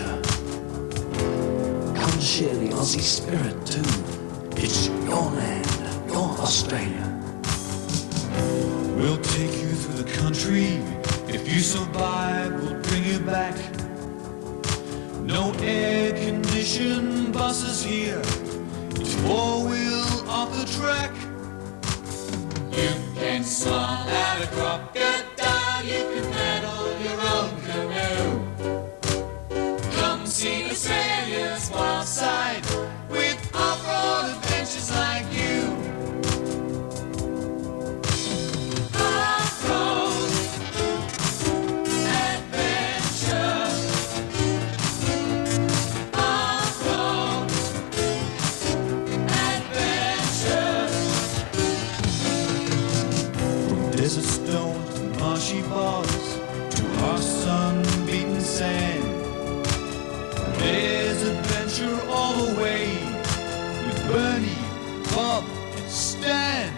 adventure. Come share the Aussie spirit too. It's your land, your Australia. We'll take you through the country. If you survive, we'll bring you back. No air-conditioned buses here. It's four-wheel off the track. You can smile at a crocodile. You can paddle your own canoe. Come see Australia's wild side with off-road adventures like you. Off-road adventure. Off-road adventure. From desert stones to marshy bogs to our sun-beaten sand, there's adventure all the way with Bernie, Bob, and Stan.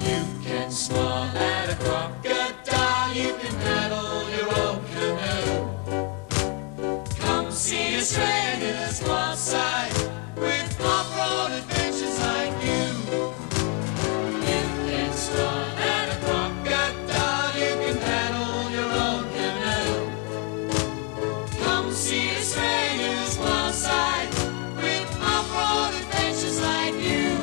You can smile at a crocodile, you can paddle your own canoe. Come see Australia's wild side with off-road adventures like you. You can smile at a crocodile, you can paddle your own canoe. Come see Australia's wild side with off-road adventures like you.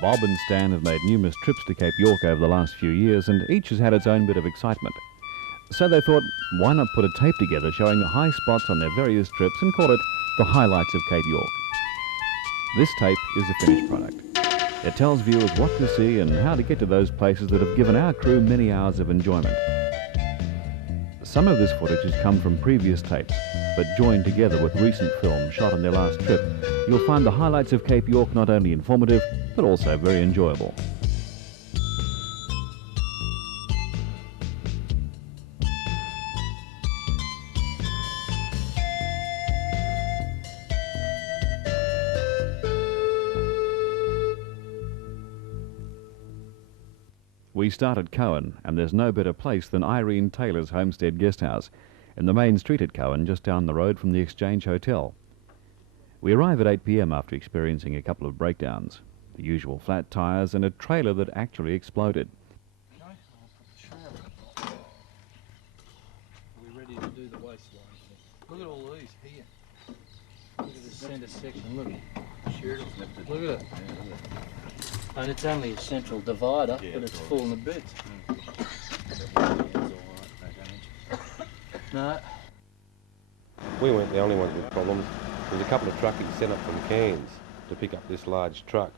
Bob and Stan have made numerous trips to Cape York over the last few years, and each has had its own bit of excitement. So they thought, why not put a tape together showing the high spots on their various trips and call it The Highlights of Cape York. This tape is the finished product. It tells viewers what to see and how to get to those places that have given our crew many hours of enjoyment. Some of this footage has come from previous tapes, but joined together with recent films shot on their last trip, you'll find the Highlights of Cape York not only informative, but also very enjoyable. We start at Cowan, and there's no better place than Irene Taylor's Homestead Guesthouse, in the main street at Cowan, just down the road from the Exchange Hotel. We arrive at 8 p.m. after experiencing a couple of breakdowns, the usual flat tyres and a trailer that actually exploded. Okay, I'll put the trailer. Are we ready to do the waistline? Look at all these here. Look at this centre section, look. Look at it. And it's only a central divider, but it's falling to bits. No. We weren't the only ones with problems. There was a couple of truckies sent up from Cairns to pick up this large truck.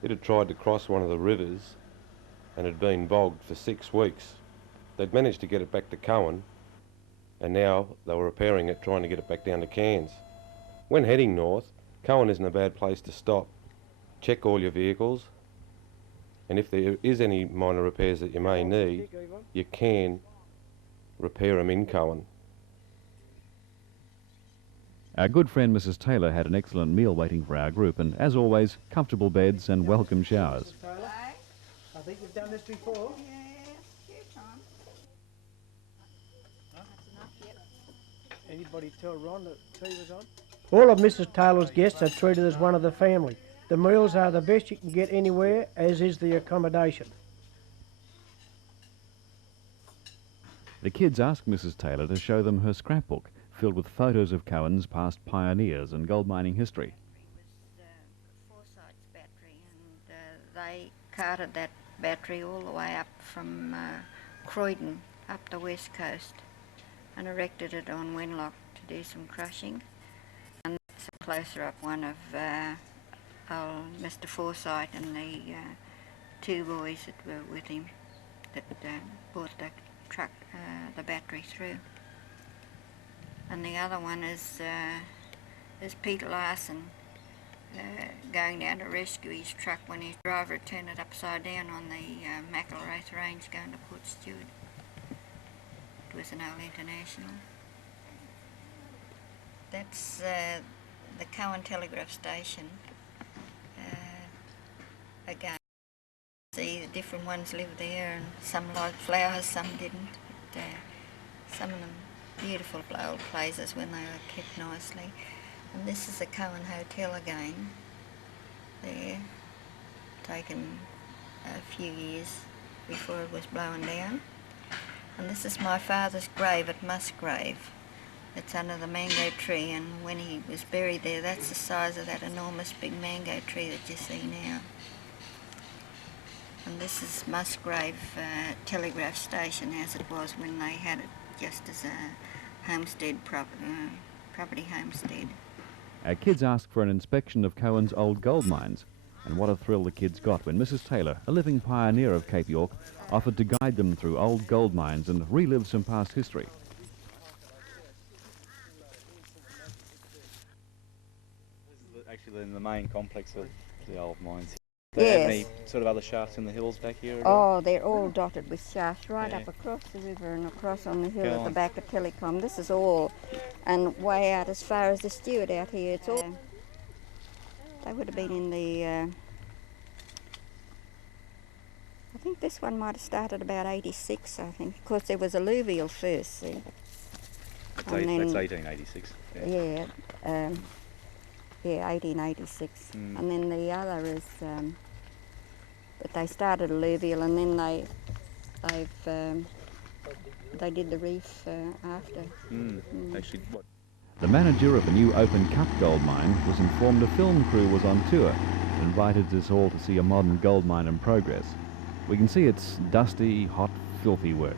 It had tried to cross one of the rivers and had been bogged for 6 weeks. They'd managed to get it back to Cowan, and now they were repairing it, trying to get it back down to Cairns. When heading north, Cowan isn't a bad place to stop. Check all your vehicles, and if there is any minor repairs that you may need, you can repair them in Cowan. Our good friend Mrs. Taylor had an excellent meal waiting for our group, and as always, comfortable beds and welcome showers. I think you've done this before. Yes, few times. Anybody tell Ron that tea was on? All of Mrs. Taylor's guests are treated as one of the family. The meals are the best you can get anywhere, as is the accommodation. The kids ask Mrs. Taylor to show them her scrapbook, filled with photos of Cohen's past pioneers and gold mining history. Forsyth's battery, and they carted that battery all the way up from Croydon up the west coast and erected it on Wenlock to do some crushing. And that's a closer up one of old Mr. Forsyth and the two boys that were with him that brought the truck, the battery through. And the other one is Peter Larson going down to rescue his truck when his driver had turned it upside down on the Macklewraith Range going to Port Stewart. It was an old International. That's the Cohen Telegraph Station. Again, see the different ones lived there, and some liked flowers, some didn't. But, some of them beautiful old places when they were kept nicely. And this is the Cohen Hotel again, there, taken a few years before it was blown down. And this is my father's grave at Musgrave. It's under the mango tree, and when he was buried there, that's the size of that enormous big mango tree that you see now. And this is Musgrave Telegraph Station as it was when they had it just as a homestead property homestead. Our kids ask for an inspection of Cohen's old gold mines, and what a thrill the kids got when Mrs. Taylor, a living pioneer of Cape York, offered to guide them through old gold mines and relive some past history. This is actually in the main complex of the old mines. Do they have any sort of other shafts in the hills back here? Oh, they're all dotted with shafts right up across the river and across on the hill at the back of Telecom. This is all, and way out as far as the Stewart out here. It's all. They would have been in the. I think this one might have started about 86. I think, because there was alluvial first. See. That's 1886. Yeah. Yeah, 1886, and then the other is that they started alluvial, and then they did the reef after. Actually, what? The manager of a new open-cut gold mine was informed a film crew was on tour and invited us all to see a modern gold mine in progress. We can see it's dusty, hot, filthy work.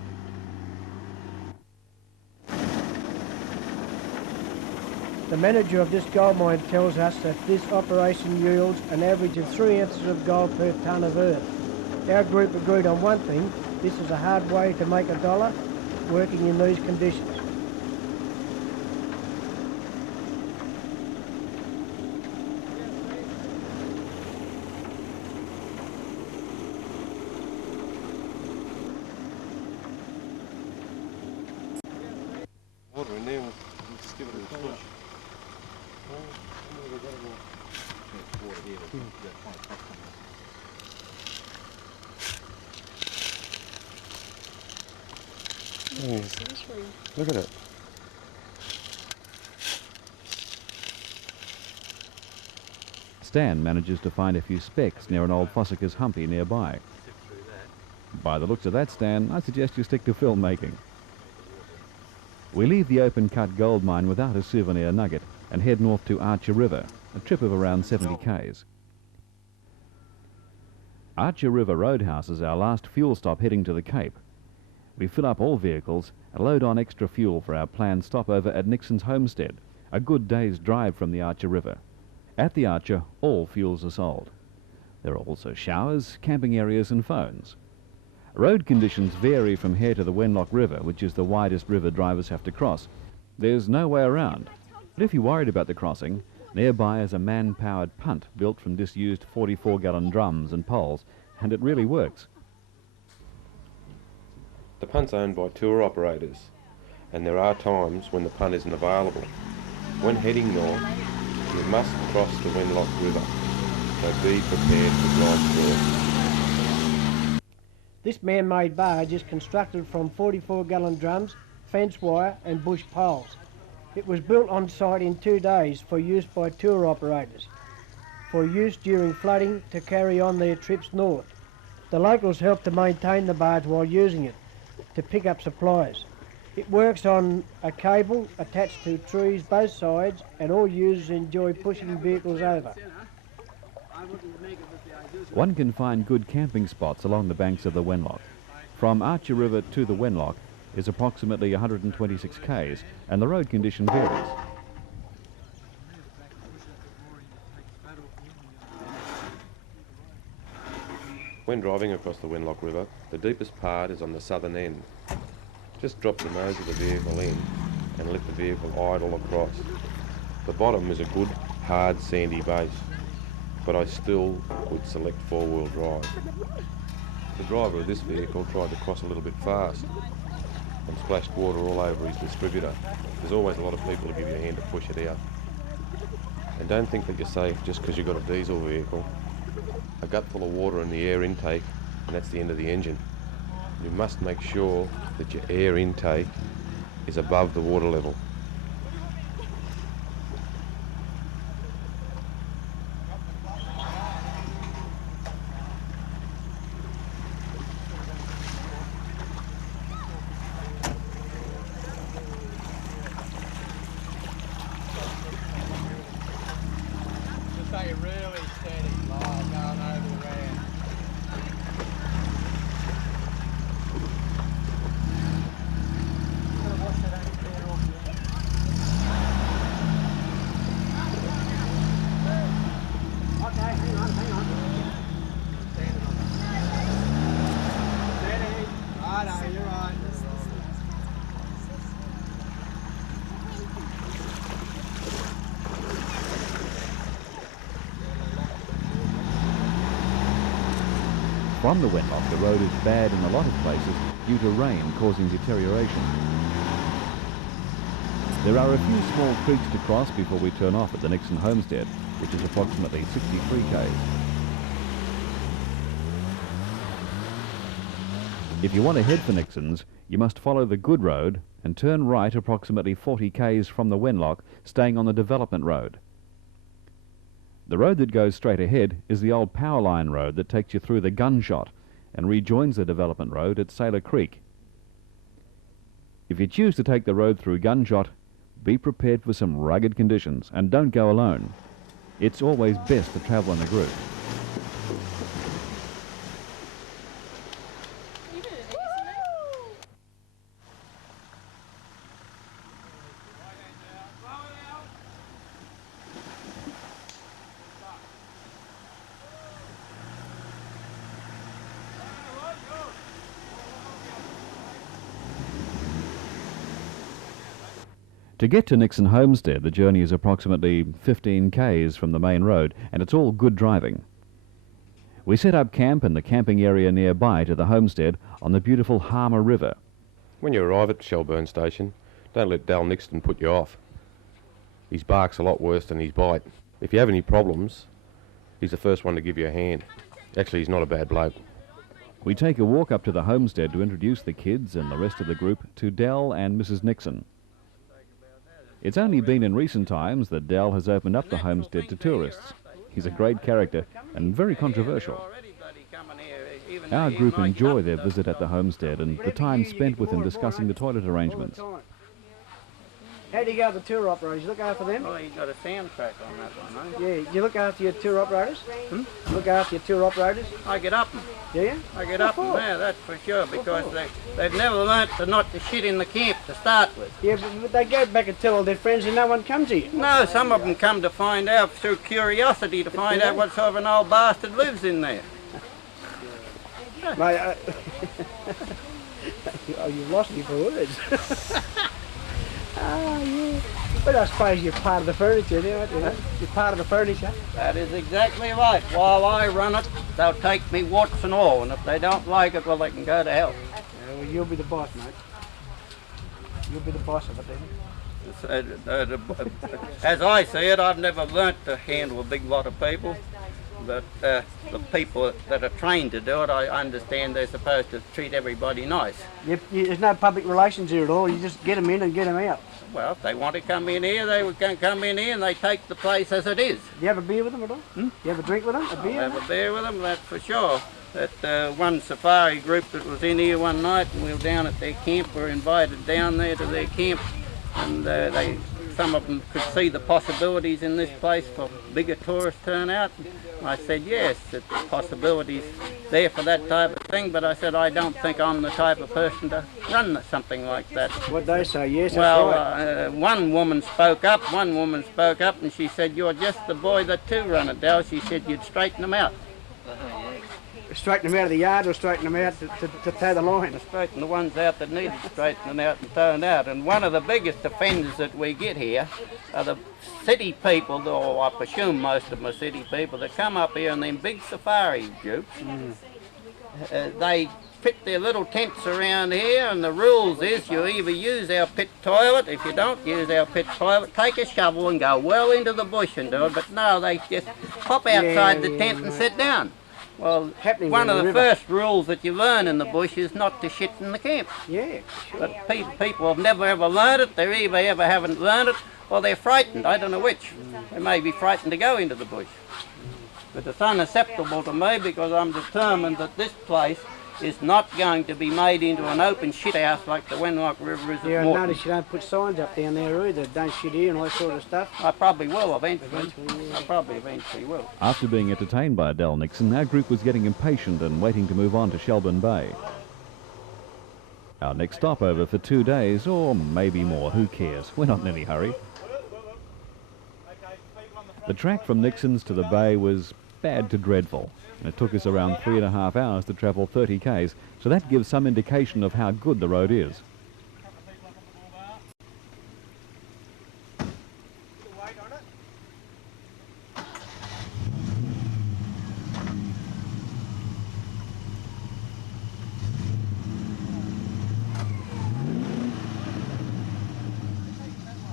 The manager of this gold mine tells us that this operation yields an average of 3 ounces of gold per tonne of earth. Our group agreed on one thing: this is a hard way to make $1 working in these conditions. Water in there, we'll just give it a push. Look at it. Stan manages to find a few specks near an old Fossickers humpy nearby. By the looks of that, Stan, I suggest you stick to filmmaking. We leave the open-cut gold mine without a souvenir nugget and head north to Archer River, a trip of around 70 k's. Archer River Roadhouse is our last fuel stop heading to the Cape. We fill up all vehicles and load on extra fuel for our planned stopover at Nixon's homestead, a good day's drive from the Archer River. At the Archer, all fuels are sold. There are also showers, camping areas and phones. Road conditions vary from here to the Wenlock River, which is the widest river drivers have to cross. There's no way around. But if you're worried about the crossing, nearby is a man-powered punt built from disused 44-gallon drums and poles, and it really works. The punt's owned by tour operators, and there are times when the punt isn't available. When heading north, you must cross the Wenlock River, so be prepared to drive through it. This man-made barge is constructed from 44-gallon drums, fence wire and bush poles. It was built on site in 2 days for use by tour operators, for use during flooding to carry on their trips north. The locals helped to maintain the barge while using it to pick up supplies. It works on a cable attached to trees both sides, and all users enjoy pushing vehicles over. One can find good camping spots along the banks of the Wenlock. From Archer River to the Wenlock is approximately 126 k's, and the road condition varies. When driving across the Wenlock River, the deepest part is on the southern end. Just drop the nose of the vehicle in and let the vehicle idle across. The bottom is a good, hard, sandy base, but I still would select four-wheel drive. The driver of this vehicle tried to cross a little bit fast and splashed water all over his distributor. There's always a lot of people to give you a hand to push it out. And don't think that you're safe just because you've got a diesel vehicle. A gut full of water in the air intake, and that's the end of the engine. You must make sure that your air intake is above the water level. Just take it really steady, like going over the ramp. From the Wenlock, the road is bad in a lot of places due to rain causing deterioration. There are a few small creeks to cross before we turn off at the Nixon Homestead, which is approximately 63 k's. If you want to head for Nixon's, you must follow the good road and turn right approximately 40 k's from the Wenlock, staying on the development road. The road that goes straight ahead is the old power line road that takes you through the Gunshot and rejoins the development road at Sailor Creek. If you choose to take the road through Gunshot, be prepared for some rugged conditions and don't go alone. It's always best to travel in a group. To get to Nixon Homestead, the journey is approximately 15 k's from the main road, and it's all good driving. We set up camp in the camping area nearby to the homestead on the beautiful Harmer River. When you arrive at Shelburne Station, don't let Dal Nixon put you off. His bark's a lot worse than his bite. If you have any problems, he's the first one to give you a hand. Actually, he's not a bad bloke. We take a walk up to the homestead to introduce the kids and the rest of the group to Dal and Mrs. Nixon. It's only been in recent times that Dal has opened up the homestead to tourists. He's a great character and very controversial. Our group enjoy their visit at the homestead and the time spent with him discussing the toilet arrangements. How do you go with the tour operators? You look after them? Oh, you got a soundtrack on that one, eh? Yeah, you look after your tour operators? Hmm? You look after your tour operators? I get up 'em. Do you? I get up 'em, yeah, that's for sure, because they've never learnt to not to shit in the camp to start with. Yeah, but they go back and tell all their friends and no one comes here. No, some of them come to find out through curiosity to find out what sort of an old bastard lives in there. Mate, oh, you've lost me for words. Oh, yeah. But I suppose you're part of the furniture, aren't you? You're part of the furniture. That is exactly right. While I run it, they'll take me warts and all, and if they don't like it, well, they can go to hell. Yeah, well, you'll be the boss, mate. You'll be the boss of it, then. As I see it, I've never learnt to handle a big lot of people. but the people that are trained to do it, I understand they're supposed to treat everybody nice. There's no public relations here at all. You just get them in and get them out. Well, if they want to come in here, they can come in here and they take the place as it is. Do you have a beer with them at all? Hmm? You have a drink with them? A beer? I'll have a beer with them, that's for sure. That one safari group that was in here one night, and we were down at their camp, were invited down there to their camp, and some of them could see the possibilities in this place for bigger tourist turnout. I said, yes, the possibilities there for that type of thing, but I said, I don't think I'm the type of person to run something like that. What they say, yes, well, that's right. one woman spoke up, and she said, you're just the boy that to run it, Dal. She said, you'd straighten them out. Straighten them out of the yard or straighten them out to tow the line? To straighten the ones out that need to straighten them out and tow them out. And one of the biggest offenders that we get here are the city people, or I presume most of them are city people, that come up here in them big safari jupes. They pit their little tents around here, and the rules is you either use our pit toilet. If you don't use our pit toilet, take a shovel and go well into the bush and do it. But no, they just pop outside the tent and sit down. Well, one of the first rules that you learn in the bush is not to shit in the camp. Yeah, sure. But people have never ever learned it. They either ever haven't learned it, or they're frightened. I don't know which. They may be frightened to go into the bush. But it's unacceptable to me, because I'm determined that this place is not going to be made into an open shit house like the Wenlock River is at Yeah, I Moreton. notice you don't put signs up down there either. Don't shit here and all that sort of stuff. I probably will eventually. I probably eventually will. After being entertained by Dal Nixon, our group was getting impatient and waiting to move on to Shelburne Bay. Our next stopover for 2 days, or maybe more, who cares? We're not in any hurry. The track from Nixon's to the bay was bad to dreadful, and it took us around 3.5 hours to travel 30 k's, so that gives some indication of how good the road is.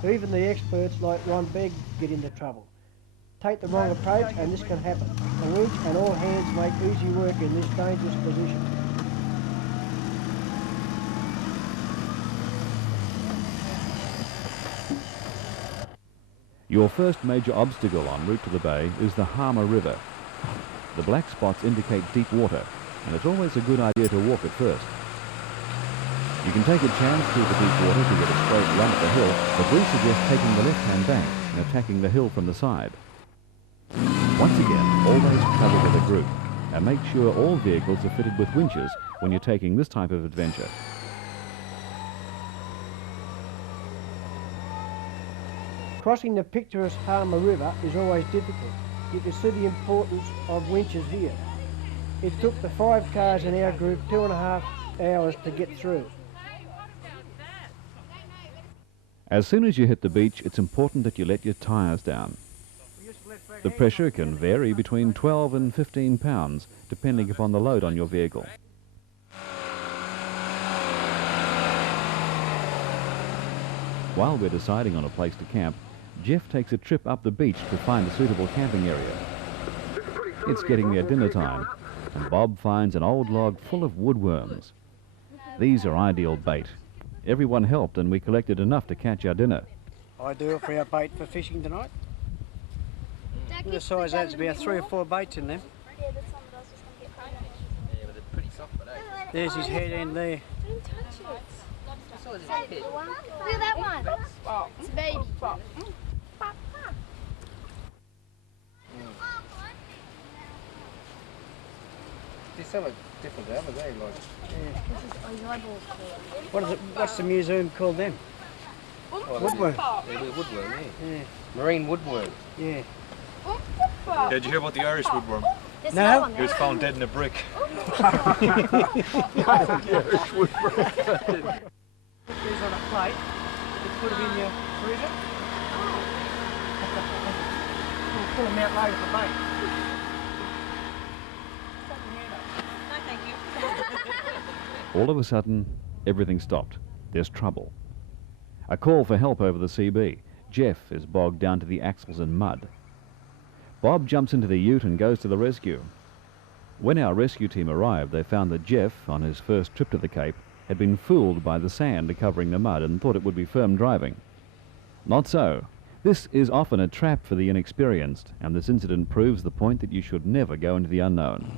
Even the experts like Ron Begg get into trouble. Take the wrong approach and this can happen. The winch and all hands make easy work in this dangerous position. Your first major obstacle en route to the bay is the Harmer River. The black spots indicate deep water, and it's always a good idea to walk it first. You can take a chance through the deep water to get a straight run at the hill, but we suggest taking the left-hand bank and attacking the hill from the side. Once again, always travel with a group, and make sure all vehicles are fitted with winches when you're taking this type of adventure. Crossing the picturesque Harmer River is always difficult. You can see the importance of winches here. It took the 5 cars in our group 2.5 hours to get through. As soon as you hit the beach, it's important that you let your tyres down. The pressure can vary between 12 and 15 pounds, depending upon the load on your vehicle. While we're deciding on a place to camp, Jeff takes a trip up the beach to find a suitable camping area. It's getting near dinner time, and Bob finds an old log full of woodworms. These are ideal bait. Everyone helped, and we collected enough to catch our dinner. Ideal for our bait for fishing tonight. The size that's about 3 or 4 baits in them. Yeah, but some of those just gonna get caught. Yeah, but they're pretty soft, but There's his head end there. Don't touch it. Look at that one. It's a baby. they sell it different over there, like. What's the museum called then? Woodworm. They're the woodworm, yeah. Marine woodworm. Yeah. Yeah, did you hear about the Irish woodworm? No? He was found dead in a brick. These on a plate. You put them in your freezer. Pull them out later for bait. No, thank you. All of a sudden, everything stopped. There's trouble. A call for help over the CB. Jeff is bogged down to the axles in mud. Bob jumps into the ute and goes to the rescue. When our rescue team arrived, they found that Jeff, on his first trip to the Cape, had been fooled by the sand covering the mud and thought it would be firm driving. Not so. This is often a trap for the inexperienced, and this incident proves the point that you should never go into the unknown.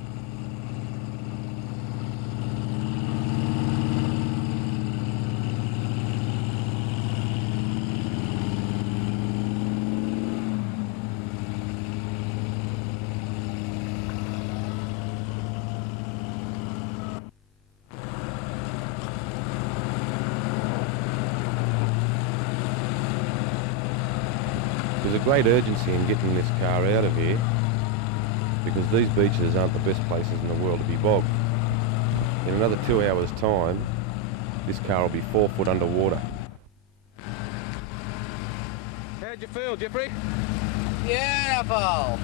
There's a great urgency in getting this car out of here because these beaches aren't the best places in the world to be bogged. In another 2 hours' time, this car will be 4 foot underwater. How'd you feel, Jeffrey? Yeah, Paul.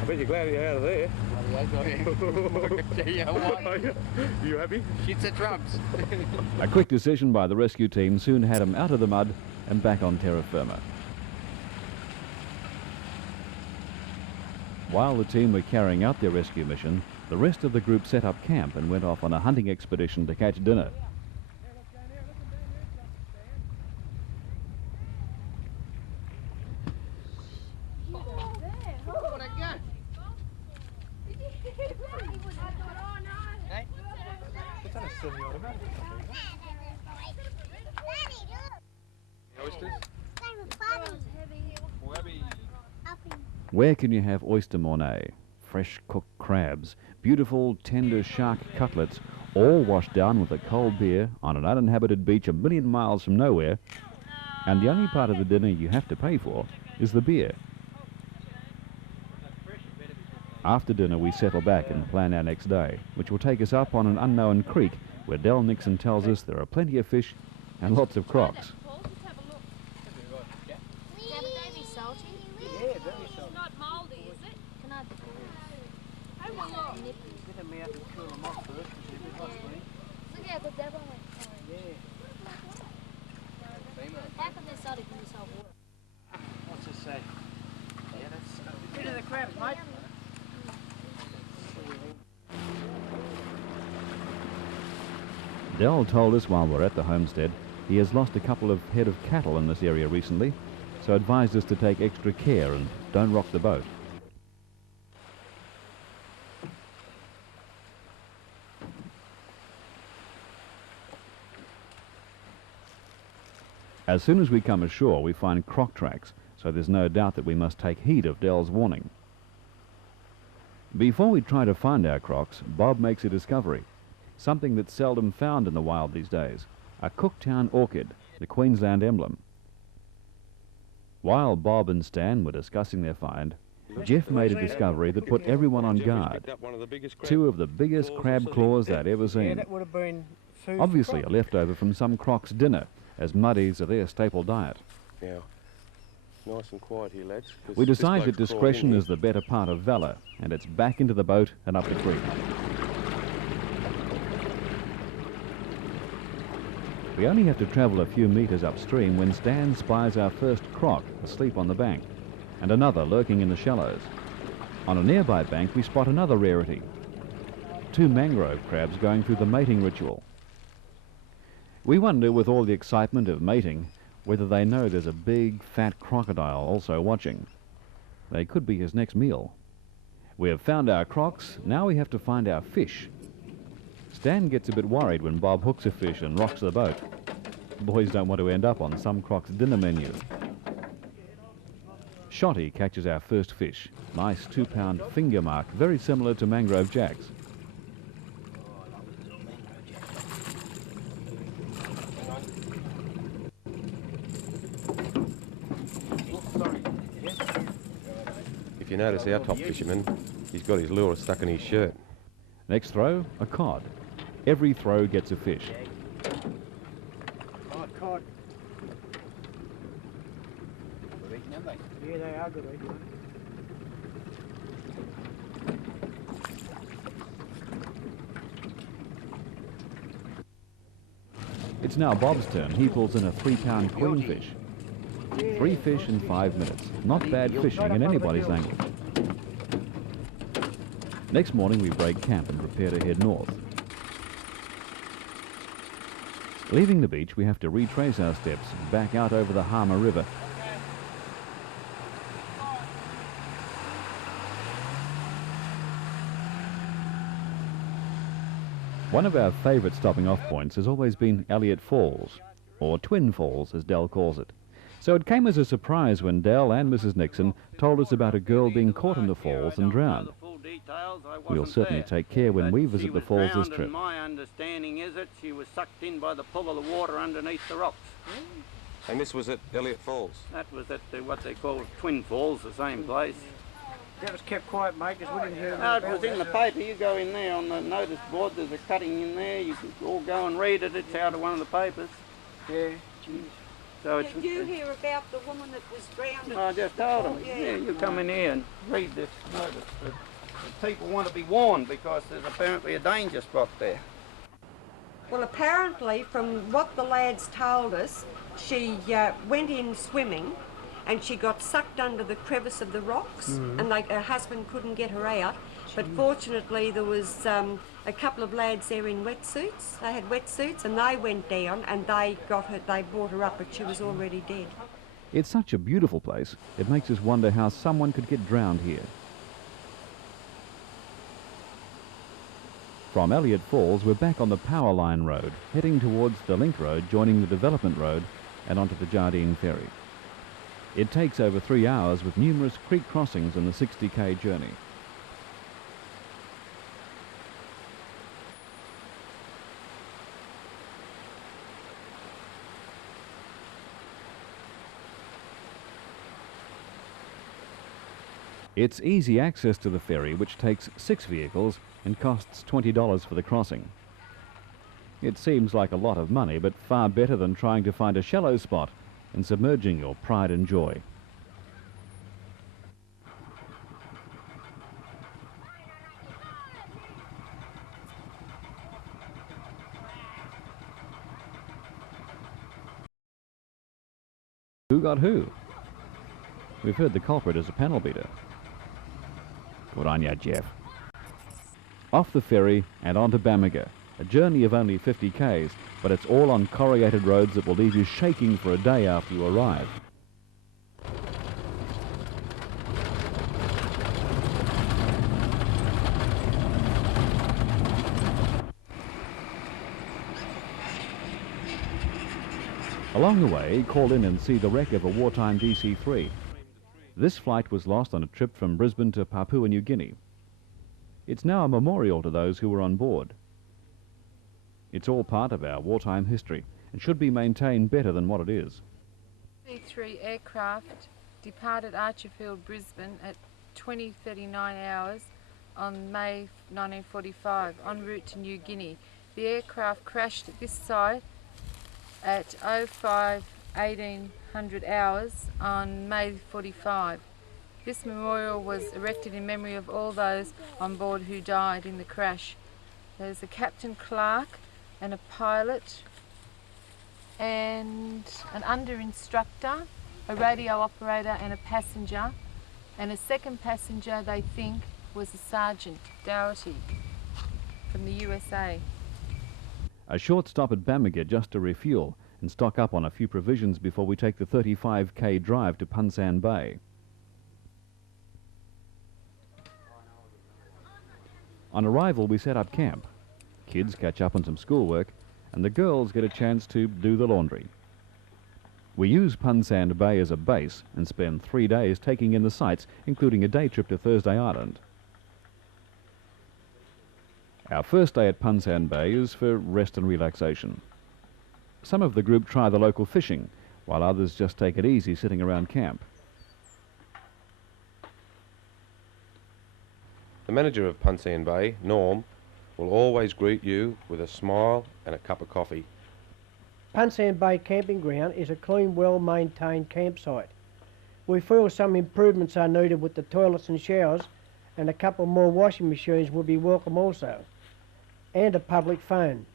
I bet you're glad you're out of there. You happy? Shoots the drums. A quick decision by the rescue team soon had him out of the mud and back on terra firma. While the team were carrying out their rescue mission, the rest of the group set up camp and went off on a hunting expedition to catch dinner. Where can you have oyster mornay? Fresh cooked crabs, beautiful tender shark cutlets, all washed down with a cold beer on an uninhabited beach a million miles from nowhere, and the only part of the dinner you have to pay for is the beer. After dinner we settle back and plan our next day, which will take us up on an unknown creek where Del Nixon tells us there are plenty of fish and lots of crocs. What's it say? Yeah, that's rid of the crabs, mate. Del told us while we're at the homestead he has lost a couple of head of cattle in this area recently, so advised us to take extra care and don't rock the boat. As soon as we come ashore, we find croc tracks, so there's no doubt that we must take heed of Del's warning. Before we try to find our crocs, Bob makes a discovery, something that's seldom found in the wild these days, a Cooktown orchid, the Queensland emblem. While Bob and Stan were discussing their find, Jeff made a discovery that put everyone on guard. 2 of the biggest crab claws they'd ever seen. Obviously a leftover from some croc's dinner, as muddies are their staple diet. Now, nice and quiet here, lads. We decide that discretion is the better part of valor, and it's back into the boat and up the creek. We only have to travel a few meters upstream when Stan spies our first croc asleep on the bank, and another lurking in the shallows. On a nearby bank we spot another rarity, 2 mangrove crabs going through the mating ritual. We wonder, with all the excitement of mating, whether they know there's a big, fat crocodile also watching. They could be his next meal. We have found our crocs, now we have to find our fish. Stan gets a bit worried when Bob hooks a fish and rocks the boat. Boys don't want to end up on some croc's dinner menu. Shotty catches our first fish, nice 2-pound finger mark, very similar to mangrove jacks. If you notice our top fisherman, he's got his lure stuck in his shirt. Next throw, a cod. Every throw gets a fish. Oh, cod. Good eating, aren't they? Yeah, they are good eating. It's now Bob's turn. He pulls in a 3-pound queenfish. 3 fish in 5 minutes. Not bad fishing in anybody's language. Next morning we break camp and prepare to head north. Leaving the beach, we have to retrace our steps back out over the Harmer River. One of our favourite stopping off points has always been Elliott Falls, or Twin Falls as Dell calls it. So it came as a surprise when Dell and Mrs. Nixon told us about a girl being caught in the falls and drowned. We'll certainly take care when we visit the falls this trip. My understanding is that she was sucked in by the pull of the water underneath the rocks. And this was at Elliott Falls? That was at what they call Twin Falls, the same place. That was kept quiet, mate, because we didn't hear No, it was in the paper. You go in there on the notice board, there's a cutting in there. You can all go and read it. It's out of one of the papers. Yeah. So Did you hear about the woman that was drowned? I just told them. Yeah, you come in here and read this notice. The people want to be warned because there's apparently a danger spot there. Well, apparently, from what the lads told us, she went in swimming and she got sucked under the crevice of the rocks, and her husband couldn't get her out. But fortunately, there was a couple of lads there in wetsuits. They had wetsuits, and they went down and they got her. They brought her up, but she was already dead. It's such a beautiful place, it makes us wonder how someone could get drowned here. From Elliott Falls, we're back on the Power Line Road, heading towards the Link Road, joining the Development Road and onto the Jardine Ferry. It takes over 3 hours with numerous creek crossings in the 60k journey. It's easy access to the ferry, which takes 6 vehicles and costs $20 for the crossing. It seems like a lot of money, but far better than trying to find a shallow spot and submerging your pride and joy. Who got who? We've heard the culprit is a panel beater. Good on ya, Jeff. Off the ferry and on to Bamaga, a journey of only 50 k's, but it's all on corrugated roads that will leave you shaking for a day after you arrive. Along the way, call in and see the wreck of a wartime DC-3. This flight was lost on a trip from Brisbane to Papua New Guinea. It's now a memorial to those who were on board. It's all part of our wartime history and should be maintained better than what it is. DC-3 aircraft departed Archerfield, Brisbane at 20:39 hours on May 1945 en route to New Guinea. The aircraft crashed at this site at 05:1800 hours on May 45. This memorial was erected in memory of all those on board who died in the crash. There's a Captain Clark and a pilot and an under-instructor, a radio operator and a passenger, and a second passenger they think was a Sergeant Dougherty from the USA. A short stop at Bamaga just to refuel and stock up on a few provisions before we take the 35k drive to Punsan Bay. On arrival, we set up camp. Kids catch up on some schoolwork, and the girls get a chance to do the laundry. We use Punsan Bay as a base and spend 3 days taking in the sights, including a day trip to Thursday Island. Our first day at Punsan Bay is for rest and relaxation. Some of the group try the local fishing, while others just take it easy sitting around camp. The manager of Punsan Bay, Norm, will always greet you with a smile and a cup of coffee. Punsan Bay Camping Ground is a clean, well-maintained campsite. We feel some improvements are needed with the toilets and showers, and a couple more washing machines will be welcome also, and a public phone.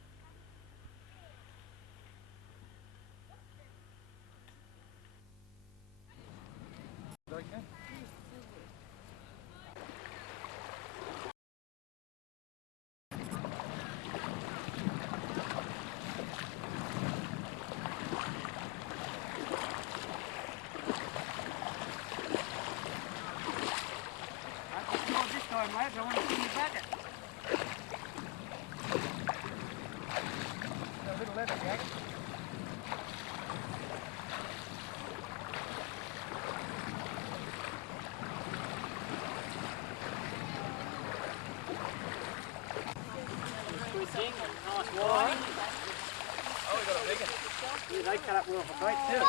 they cut up well for bait too.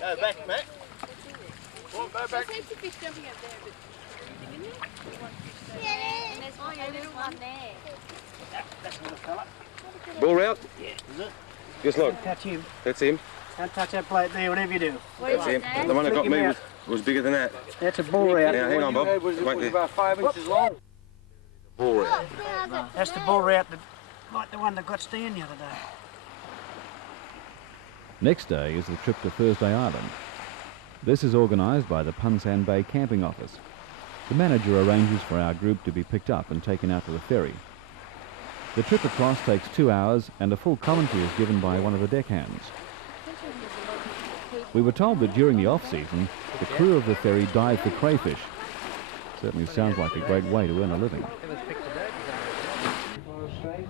Go back, Matt. Go back. There's heaps of fish jumping up there, but anything in there? And there's one there. That's a little fella. Bull route? Yeah. Is it? Just look. Don't touch him. That's him. Don't touch that plate there, whatever you do. That's him. The one that got me was bigger than that. That's a bull route. Now, hang on, Bob. Was Wait there. about 5 inches long. Bull route. That's the bull route, like the one that got Stan the other day. Next day is the trip to Thursday Island. This is organised by the Punsan Bay Camping Office. The manager arranges for our group to be picked up and taken out to the ferry. The trip across takes 2 hours and a full commentary is given by one of the deckhands. We were told that during the off-season, the crew of the ferry dive for crayfish. Certainly sounds like a great way to earn a living. Straits.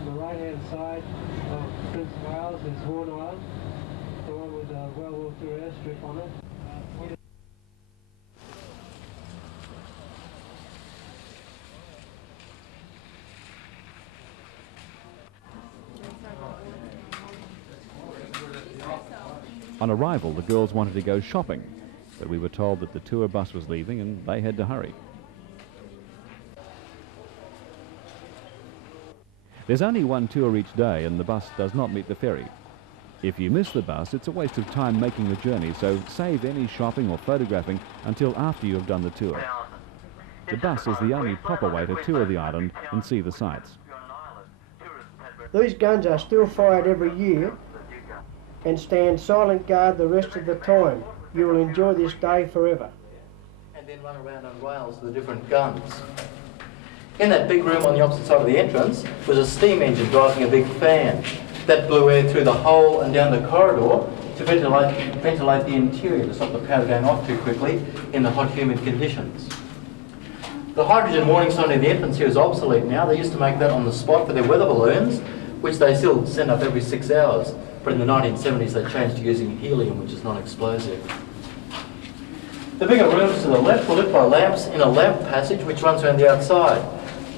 On the right-hand side of Prince of Wales is Horn Island, the one with a World War II airstrip on it. On arrival, the girls wanted to go shopping, but we were told that the tour bus was leaving and they had to hurry. There's only one tour each day and the bus does not meet the ferry. If you miss the bus, it's a waste of time making the journey, so save any shopping or photographing until after you have done the tour. The bus is the only proper way to tour the island and see the sights. These guns are still fired every year and stand silent guard the rest of the time. You will enjoy this day forever. And then run around on rails with the different guns. In that big room on the opposite side of the entrance was a steam engine driving a big fan. That blew air through the hole and down the corridor to ventilate the interior to stop the powder going off too quickly in the hot, humid conditions. The hydrogen warning sign at the entrance here is obsolete now. They used to make that on the spot for their weather balloons, which they still send up every 6 hours. But in the 1970s they changed to using helium, which is non-explosive. The bigger rooms to the left were lit by lamps in a lamp passage which runs around the outside.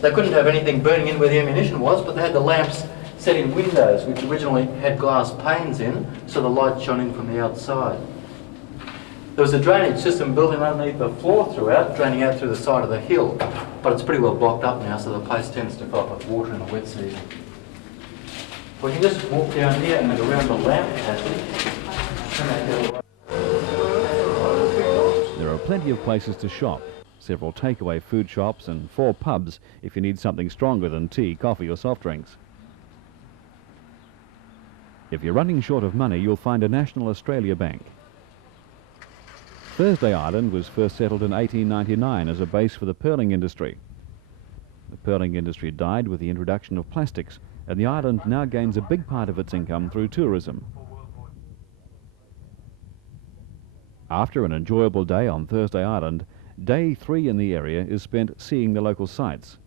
They couldn't have anything burning in where the ammunition was, but they had the lamps set in windows which originally had glass panes in, so the light shone in from the outside. There was a drainage system built in underneath the floor throughout, draining out through the side of the hill, but it's pretty well blocked up now, so the place tends to fill up with water in the wet season. We can just walk down here and around the lamp passage. There are plenty of places to shop, several takeaway food shops and 4 pubs if you need something stronger than tea, coffee or soft drinks. If you're running short of money, you'll find a National Australia Bank. Thursday Island was first settled in 1899 as a base for the pearling industry. The pearling industry died with the introduction of plastics, and the island now gains a big part of its income through tourism. After an enjoyable day on Thursday Island, day 3 in the area is spent seeing the local sights.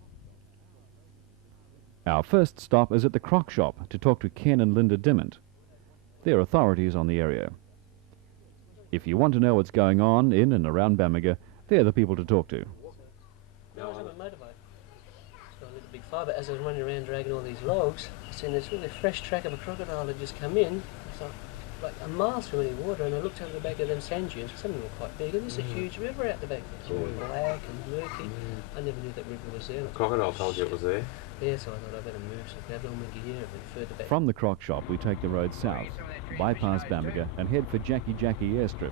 Our first stop is at the Croc Shop to talk to Ken and Linda Dimment. They're authorities on the area. If you want to know what's going on in and around Bamaga, they're the people to talk to. I was on a motorbike. So a little big fire, but as I was running around dragging all these logs, I seen this really fresh track of a crocodile had just come in. It's like a mile through any water, and I looked over the back of them sand dunes. Some of them were quite big, and there's a huge river out the back. It's all black and murky. I never knew that river was there. Crocodile told you it was there? Yeah, so I thought I'd better move, so I grabbed all my gear and further back. From the Croc Shop, we take the road south, bypass Bamaga and head for Jackie Jackie Airstrip.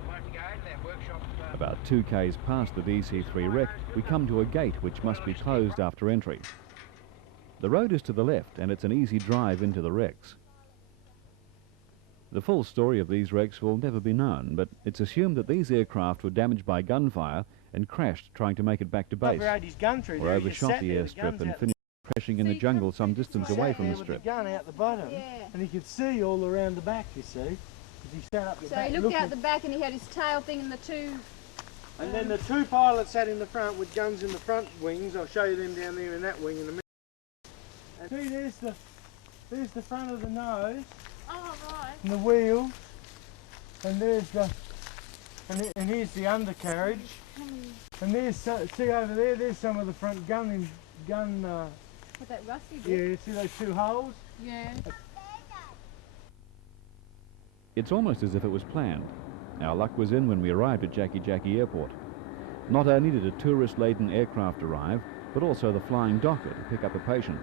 About 2 k's past the VC3 wreck, we come to a gate which must be closed after entry. The road is to the left and it's an easy drive into the wrecks. The full story of these wrecks will never be known, but it's assumed that these aircraft were damaged by gunfire and crashed trying to make it back to base, or overshot the airstrip and finished crashing in the jungle some distance away from the strip. With the gun out the bottom, and he could see all around the back, you see, because he sat up the back. So he looked out the back and he had his tail thing and the 2... And then the 2 pilots sat in the front with guns in the front wings. I'll show you them down there in that wing in a minute. And see, there's the front of the nose. Oh, right. And the wheels. And there's the... And here's the undercarriage. And there's, see over there, there's some of the front gun... With that rusty bit? Yeah, see those 2 holes? Yeah. It's almost as if it was planned. Our luck was in when we arrived at Jackie Jackie Airport. Not only did a tourist-laden aircraft arrive, but also the flying doctor to pick up a patient.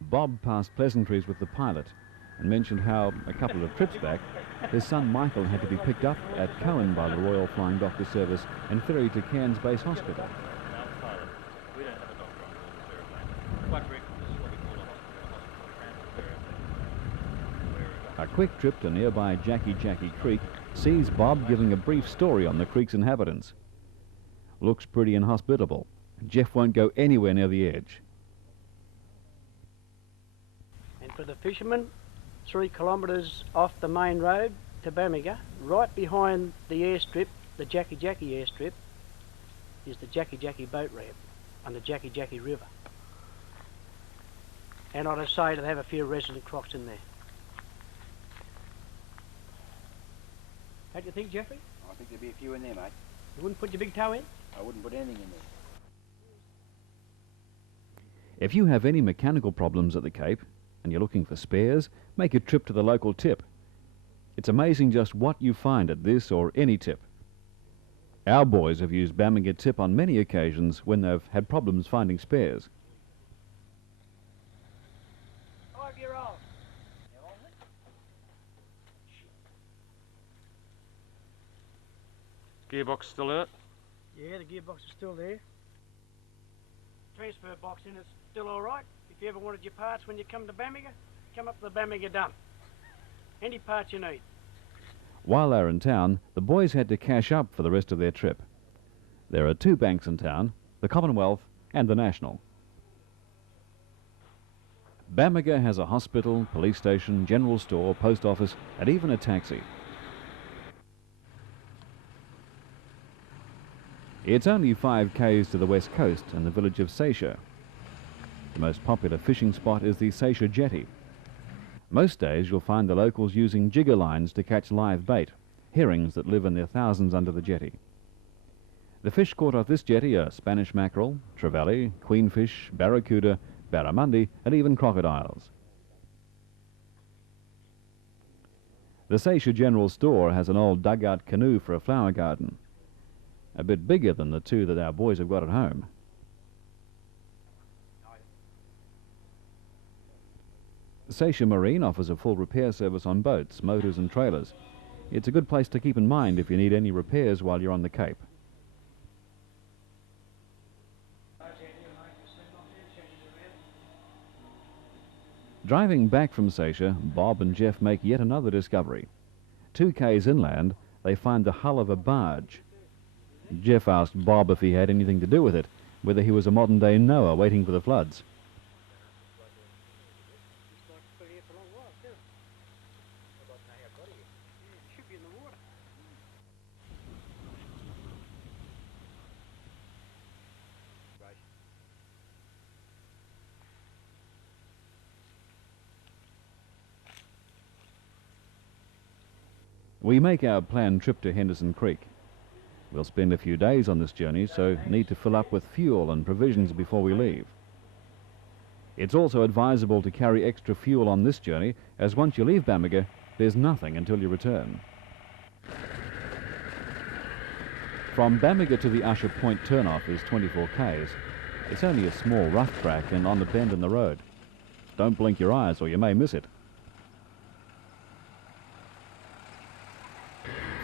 Bob passed pleasantries with the pilot and mentioned how, a couple of trips back, his son Michael had to be picked up at Cohen by the Royal Flying Doctor Service and ferried to Cairns Base Hospital. A quick trip to nearby Jackie Jackie Creek sees Bob giving a brief story on the creek's inhabitants. Looks pretty inhospitable. Jeff won't go anywhere near the edge. And for the fishermen, 3 kilometres off the main road to Bamaga, right behind the airstrip, the Jackie Jackie airstrip, is the Jackie Jackie boat ramp on the Jackie Jackie River. And I'd say to have a few resident crocs in there. How do you think, Jeffrey? I think there'd be a few in there, mate. You wouldn't put your big toe in? I wouldn't put anything in there. If you have any mechanical problems at the Cape and you're looking for spares, make a trip to the local tip. It's amazing just what you find at this or any tip. Our boys have used Bamaga Tip on many occasions when they've had problems finding spares. 5-year-old. Gearbox still in it? Yeah, the gearbox is still there. Transfer box in it's still all right. If you ever wanted your parts when you come to Bamaga, come up to the Bamaga dump. Any parts you need. While they're in town, the boys had to cash up for the rest of their trip. There are 2 banks in town, the Commonwealth and the National. Bamaga has a hospital, police station, general store, post office, and even a taxi. It's only 5 k's to the west coast and the village of Seisha. The most popular fishing spot is the Seisha Jetty. Most days you'll find the locals using jigger lines to catch live bait, herrings that live in their thousands under the jetty. The fish caught off this jetty are Spanish mackerel, trevally, queenfish, barracuda, barramundi, and even crocodiles. The Seisha General Store has an old dugout canoe for a flower garden, a bit bigger than the 2 that our boys have got at home. Seisha Marine offers a full repair service on boats, motors and trailers. It's a good place to keep in mind if you need any repairs while you're on the Cape. Driving back from Seisha, Bob and Jeff make yet another discovery. 2 k's inland, they find the hull of a barge. Jeff asked Bob if he had anything to do with it, whether he was a modern-day Noah waiting for the floods. We make our planned trip to Henderson Creek. We'll spend a few days on this journey, so need to fill up with fuel and provisions before we leave. It's also advisable to carry extra fuel on this journey, as once you leave Bamaga, there's nothing until you return. From Bamaga to the Usher Point turnoff is 24 k's. It's only a small rough track and on the bend in the road. Don't blink your eyes or you may miss it.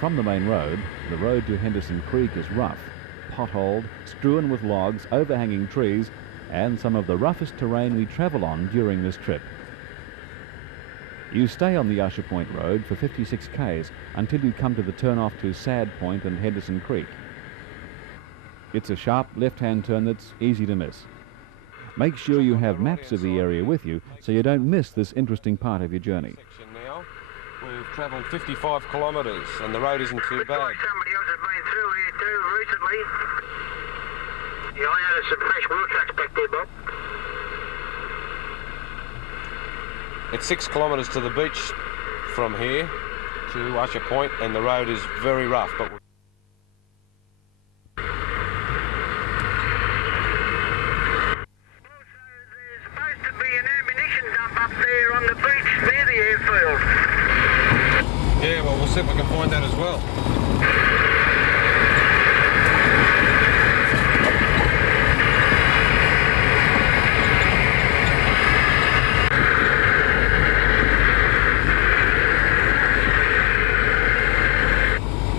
From the main road, the road to Henderson Creek is rough, potholed, strewn with logs, overhanging trees, and some of the roughest terrain we travel on during this trip. You stay on the Usher Point Road for 56 k's until you come to the turn-off to Sad Point and Henderson Creek. It's a sharp left-hand turn that's easy to miss. Make sure you have maps of the area with you so you don't miss this interesting part of your journey. We've travelled 55 kilometres and the road isn't too bad. Somebody else has been through here too recently. Yeah, I noticed some fresh wheel tracks back there, Bob. It's 6 kilometres to the beach from here to Usher Point and the road is very rough, but see if I can find that as well.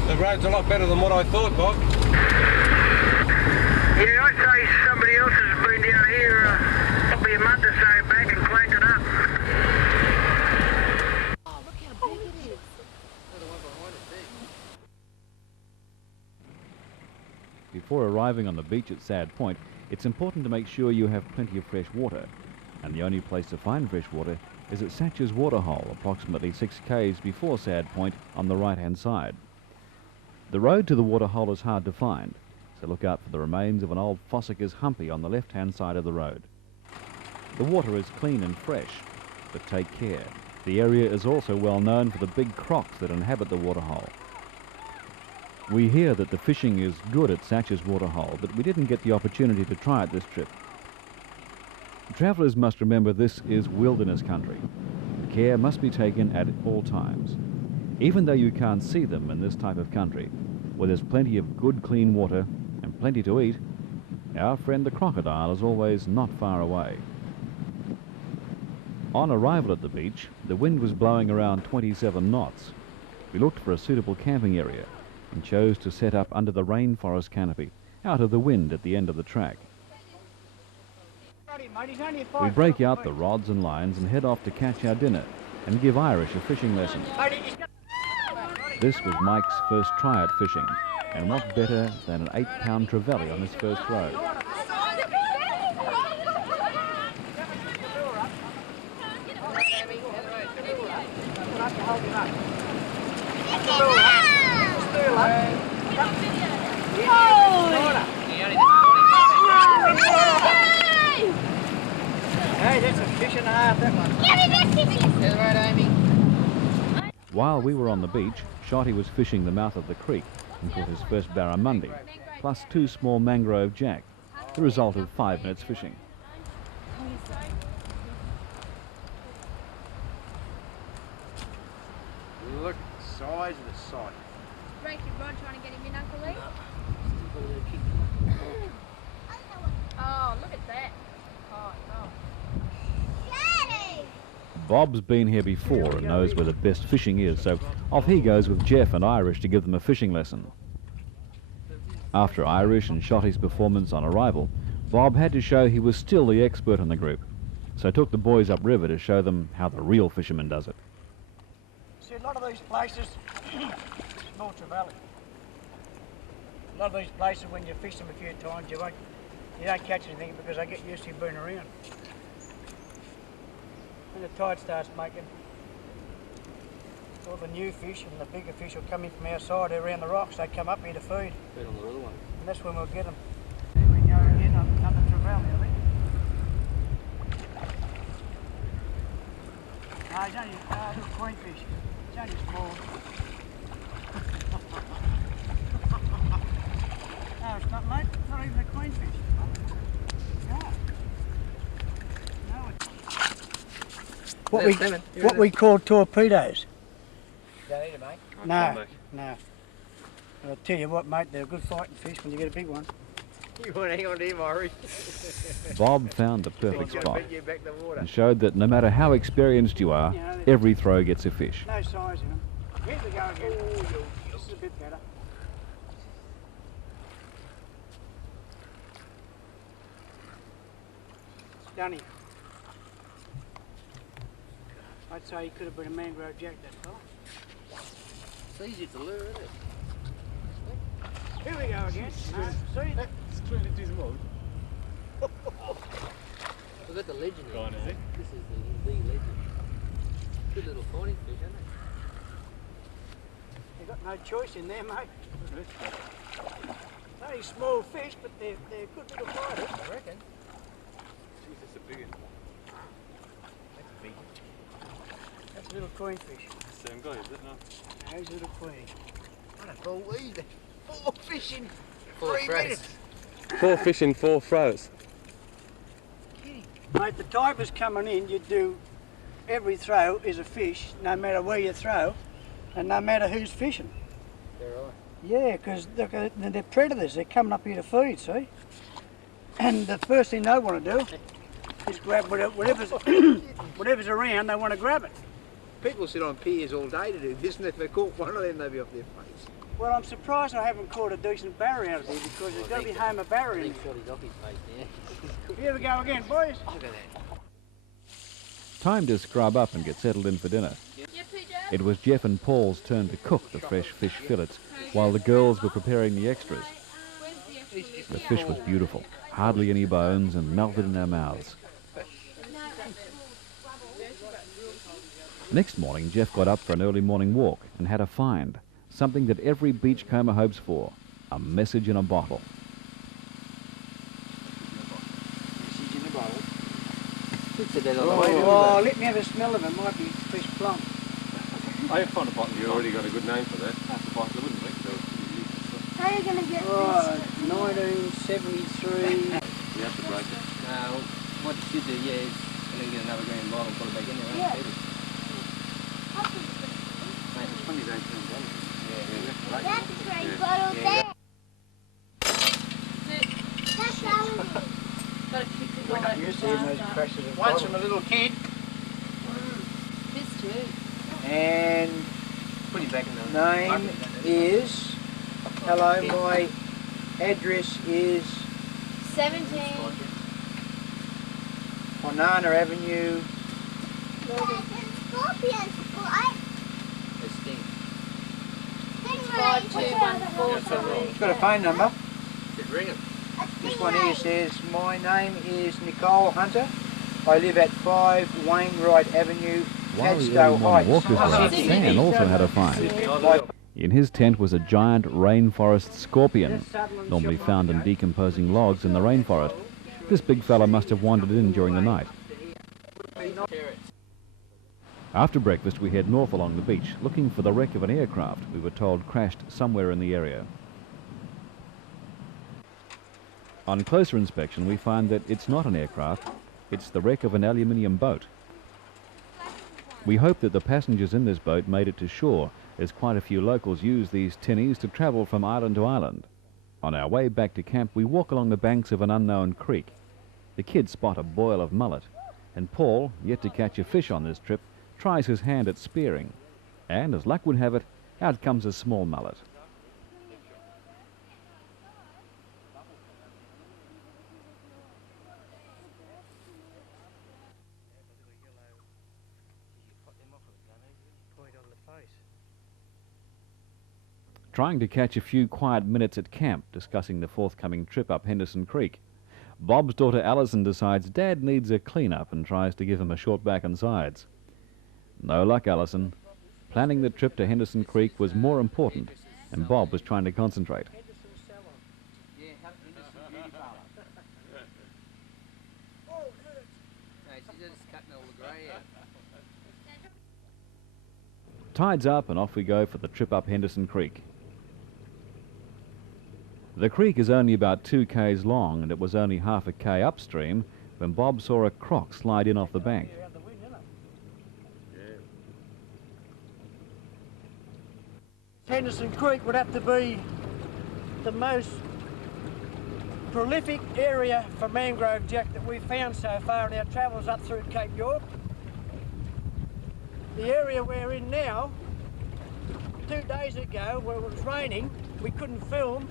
The road's a lot better than what I thought, Bob. Yeah, I'd say somebody else has been down here probably a month or so back and cleaned it up. Oh, look how big it is. Before arriving on the beach at Sad Point, it's important to make sure you have plenty of fresh water. And the only place to find fresh water is at Satch's Waterhole, approximately 6 k's before Sad Point on the right-hand side. The road to the waterhole is hard to find, so look out for the remains of an old Fossickers humpy on the left-hand side of the road. The water is clean and fresh, but take care. The area is also well known for the big crocs that inhabit the waterhole. We hear that the fishing is good at Satch's Waterhole, but we didn't get the opportunity to try it this trip. Travellers must remember this is wilderness country. Care must be taken at all times. Even though you can't see them in this type of country, where there's plenty of good clean water and plenty to eat, our friend the crocodile is always not far away. On arrival at the beach, the wind was blowing around 27 knots. We looked for a suitable camping area and chose to set up under the rainforest canopy, out of the wind at the end of the track. We break out the rods and lines and head off to catch our dinner and give Irish a fishing lesson. This was Mike's first try at fishing, and what better than an 8-pound trevally on his first throw. Hey, that's a fish and a half, that one. That's right, Amy. While we were on the beach, Shotty was fishing the mouth of the creek and caught his first barramundi, plus 2 small mangrove jack, the result of 5 minutes fishing. Look at the size of the sight. Break your rod trying to get him in, Uncle Lee? Oh, look at that. Oh, no. Bob's been here before and knows where the best fishing is, so off he goes with Jeff and Irish to give them a fishing lesson. After Irish and Shotty's performance on arrival, Bob had to show he was still the expert in the group, so took the boys upriver to show them how the real fisherman does it. See, a lot of these places, small trevally. A lot of these places, when you fish them a few times, you don't catch anything because they get used to you being around. When the tide starts making, all the new fish and the bigger fish will come in from outside around the rocks. They come up here to feed. Feed on the little one. And that's when we'll get them. Here we go again, another trevally, I think. No, it's only a little queenfish. It's only small. No, it's not, mate. It's not even a queenfish. No. What we call torpedoes. Don't eat it, mate. No, no. I'll tell you what, mate, they're a good fighting fish when you get a big one. You want to hang on to him, Irish? Bob found the perfect spot and showed that no matter how experienced you are, every throw gets a fish. No size in them. Here we go again. This is a bit better. Dunny. I'd say he could have been a mangrove jack, that fella. It's easy to lure, isn't it? Here we go again. No, see? It's clearly too small. We've got the legend here. Gone, is it? This is the legend. Good little fighting fish, isn't it? You've got no choice in there, mate. It's only small fish, but they're good little fighters, I reckon. Jeez, that's a big one. That's big. That's a little queenfish. Same guy, is it? No. No, he's a little queen. What a ball we did. 4 fish in 3 minutes. 4 fish in 4 throws. Mate, the tide was coming in, you'd do every throw is a fish, no matter where you throw, and no matter who's fishing. Yeah, because they're predators. They're coming up here to feed, see? And the first thing they want to do is grab whatever's, whatever's around, they want to grab it. People sit on piers all day to do this, and if they caught one of them, they'd be off their face. Well, I'm surprised I haven't caught a decent barra out of here because there's got to be home a barra in Here we go again, boys. Look at that. Time to scrub up and get settled in for dinner. It was Jeff and Paul's turn to cook the fresh fish fillets while the girls were preparing the extras. The fish was beautiful, hardly any bones and melted in our mouths. Next morning, Jeff got up for an early morning walk and had a find, something that every beachcomber hopes for, a message in a bottle. Oh, let me have a smell of it. Might be fish plum. I found a bottle. You already got a good name for that. That's a bottle. I wouldn't drink those. How are you going to get this? 1973. You have to break it. No, what you should do, yeah, is and then get another green bottle, put it back in there. Yeah. Mate, it's 20 green bottle. Yeah, That's a great bottle there. That's our Got to keep it We're all not over used the to using bar those stuff. crashes of Once bottles. I'm a little kid, This too. And put it back in the name is, hello, my address is 17. Onana Avenue. Scorpions, boy. They stink. Stingrays. 5214. It's got a phone number. Just ring it. This one here says, my name is Nicole Hunter. I live at 5 Wainwright Avenue, While the Padstow early morning Heights. walkers were out, Stan also had a find. In his tent was a giant rainforest scorpion, normally found in decomposing logs in the rainforest. This big fella must have wandered in during the night. After breakfast, we head north along the beach, looking for the wreck of an aircraft we were told crashed somewhere in the area. On closer inspection, we find that it's not an aircraft, it's the wreck of an aluminium boat. We hope that the passengers in this boat made it to shore, as quite a few locals use these tinnies to travel from island to island. On our way back to camp, we walk along the banks of an unknown creek. The kids spot a boil of mullet, and Paul, yet to catch a fish on this trip, tries his hand at spearing. And, as luck would have it, out comes a small mullet. Trying to catch a few quiet minutes at camp, discussing the forthcoming trip up Henderson Creek. Bob's daughter Alison decides Dad needs a clean-up and tries to give him a short back and sides. No luck, Alison. Planning the trip to Henderson Creek was more important, and Bob was trying to concentrate. Tide's up and off we go for the trip up Henderson Creek. The creek is only about 2 k's long, and it was only half a k upstream when Bob saw a croc slide in off the bank. Henderson Creek would have to be the most prolific area for mangrove jack that we've found so far in our travels up through Cape York. The area we're in now, 2 days ago, where it was raining, we couldn't film,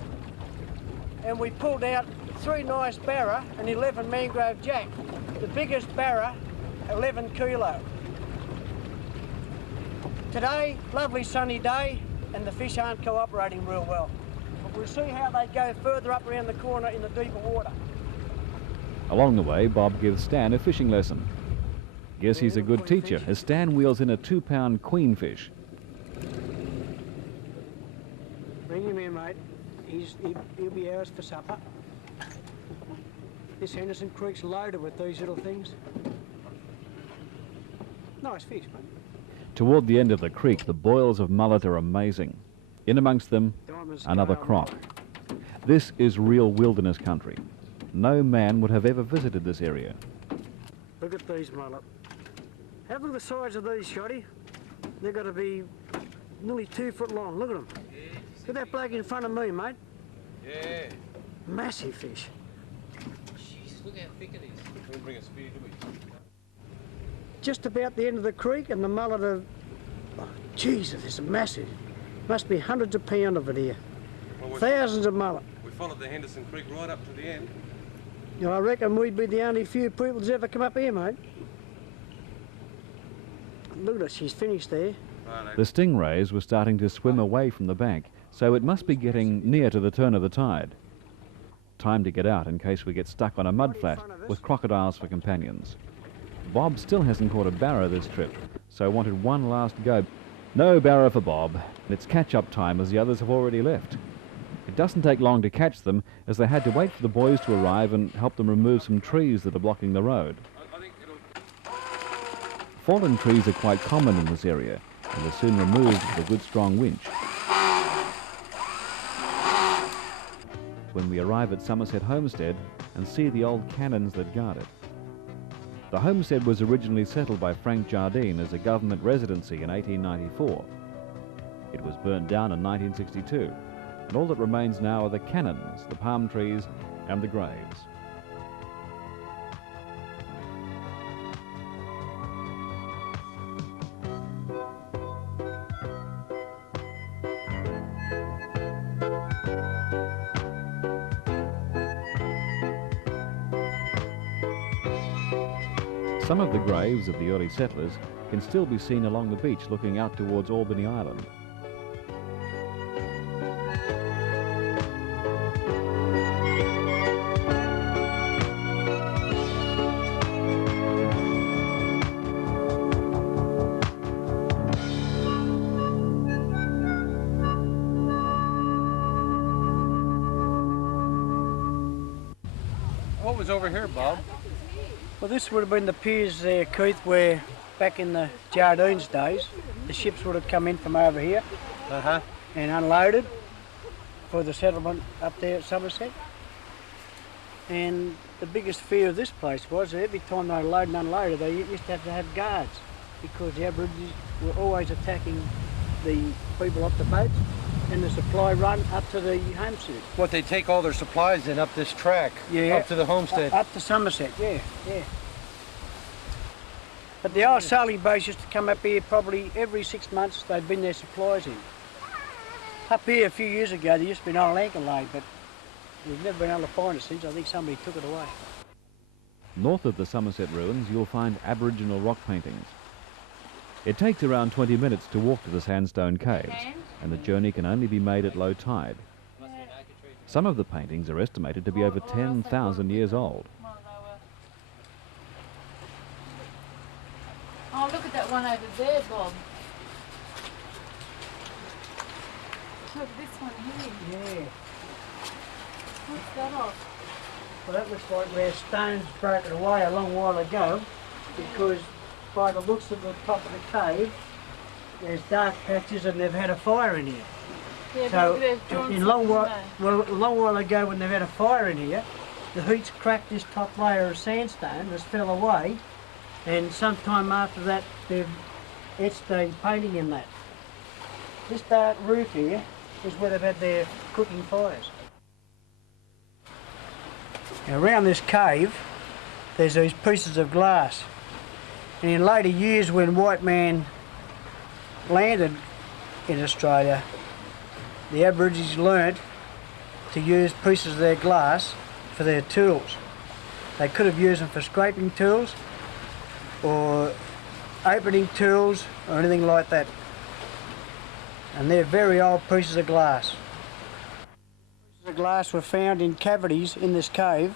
and we pulled out 3 nice barra and 11 mangrove jack. The biggest barra, 11 kilo. Today, lovely sunny day, and the fish aren't cooperating real well. But we'll see how they go further up around the corner in the deeper water. Along the way, Bob gives Stan a fishing lesson. Guess he's a good teacher, as Stan wheels in a 2-pound queenfish. Bring him in, mate. He'll be ours for supper. This Henderson Creek's loaded with these little things. Nice fish, mate. Toward the end of the creek, the boils of mullet are amazing. In amongst them, another croc. This is real wilderness country. No man would have ever visited this area. Look at these mullet. Have a look at the size of these, Shotty. They've got to be nearly 2 foot long. Look at them. Look at that bloke in front of me, mate. Yeah. Massive fish. Jeez, look how thick it is. We didn't bring a spear, did we? Just about the end of the creek, and the mullet of... Oh, Jesus, it's massive. Must be hundreds of pounds of it here. Well, Thousands of mullet. We followed the Henderson Creek right up to the end. You know, I reckon we'd be the only few people that's ever come up here, mate. Look at her, she's finished there. The stingrays were starting to swim away from the bank, so it must be getting near to the turn of the tide. Time to get out in case we get stuck on a mud flat with crocodiles for companions. Bob still hasn't caught a barra this trip, so wanted one last go. No barra for Bob. It's catch-up time as the others have already left. It doesn't take long to catch them, as they had to wait for the boys to arrive and help them remove some trees that are blocking the road. Fallen trees are quite common in this area, and are soon removed with a good strong winch. When we arrive at Somerset Homestead and see the old cannons that guard it. The homestead was originally settled by Frank Jardine as a government residency in 1894. It was burnt down in 1962, and all that remains now are the cannons, the palm trees, and the graves. Some of the graves of the early settlers can still be seen along the beach looking out towards Albany Island. What was over here, Bob? Well, this would have been the piers there, Keith, where back in the Jardines days, the ships would have come in from over here and unloaded for the settlement up there at Somerset. And the biggest fear of this place was that every time they loaded and unloaded, they used to have guards, because the Aborigines were always attacking the people off the boats and the supply run up to the homestead. What, they take all their supplies in up this track? Yeah. Up to the homestead? Up to Somerset, yeah. But the old sailing boats used to come up here probably every 6 months. They'd bring their supplies in. Up here a few years ago, there used to be an old anchor laid, but we've never been able to find it since. I think somebody took it away. North of the Somerset ruins, you'll find Aboriginal rock paintings. It takes around 20 minutes to walk to the sandstone caves, and the journey can only be made at low tide. Some of the paintings are estimated to be over 10,000 years old. Oh, look at that one over there, Bob. Look, this one here. Yeah. What's that off? Well, that looks like where stones broken away a long while ago, because by the looks of the top of the cave, there's dark patches and they've had a fire in here. Yeah, So, but a long while ago when they've had a fire in here, the heat's cracked this top layer of sandstone that's fell away, and sometime after that they've etched a painting in that. This dark roof here is where they've had their cooking fires. Now, around this cave there's these pieces of glass, and in later years when white man landed in Australia, the Aborigines learnt to use pieces of their glass for their tools. They could have used them for scraping tools or opening tools or anything like that. And they're very old pieces of glass. Pieces of glass were found in cavities in this cave,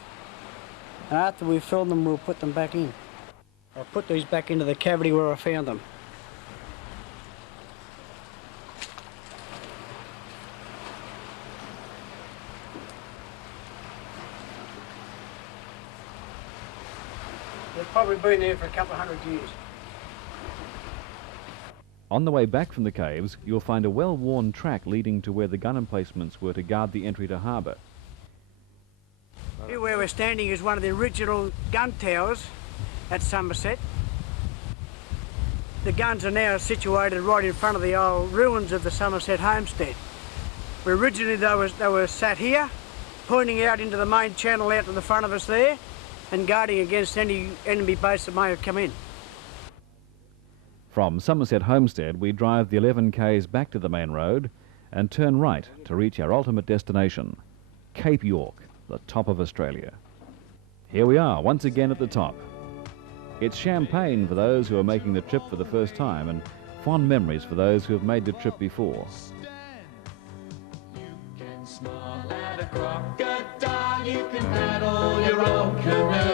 and after we filled them, we'll put them back in. I'll put these back into the cavity where I found them. They've probably been there for a couple of 100 years. On the way back from the caves, you'll find a well-worn track leading to where the gun emplacements were to guard the entry to harbour. Here where we're standing is one of the original gun towers at Somerset. The guns are now situated right in front of the old ruins of the Somerset homestead. Where originally they were sat here, pointing out into the main channel out to the front of us there, and guarding against any enemy base that may have come in. From Somerset Homestead, we drive the 11 k's back to the main road and turn right to reach our ultimate destination, Cape York, the top of Australia. Here we are, once again at the top. It's champagne for those who are making the trip for the first time, and fond memories for those who have made the trip before. Smile at a crocodile, you can paddle your own canoe.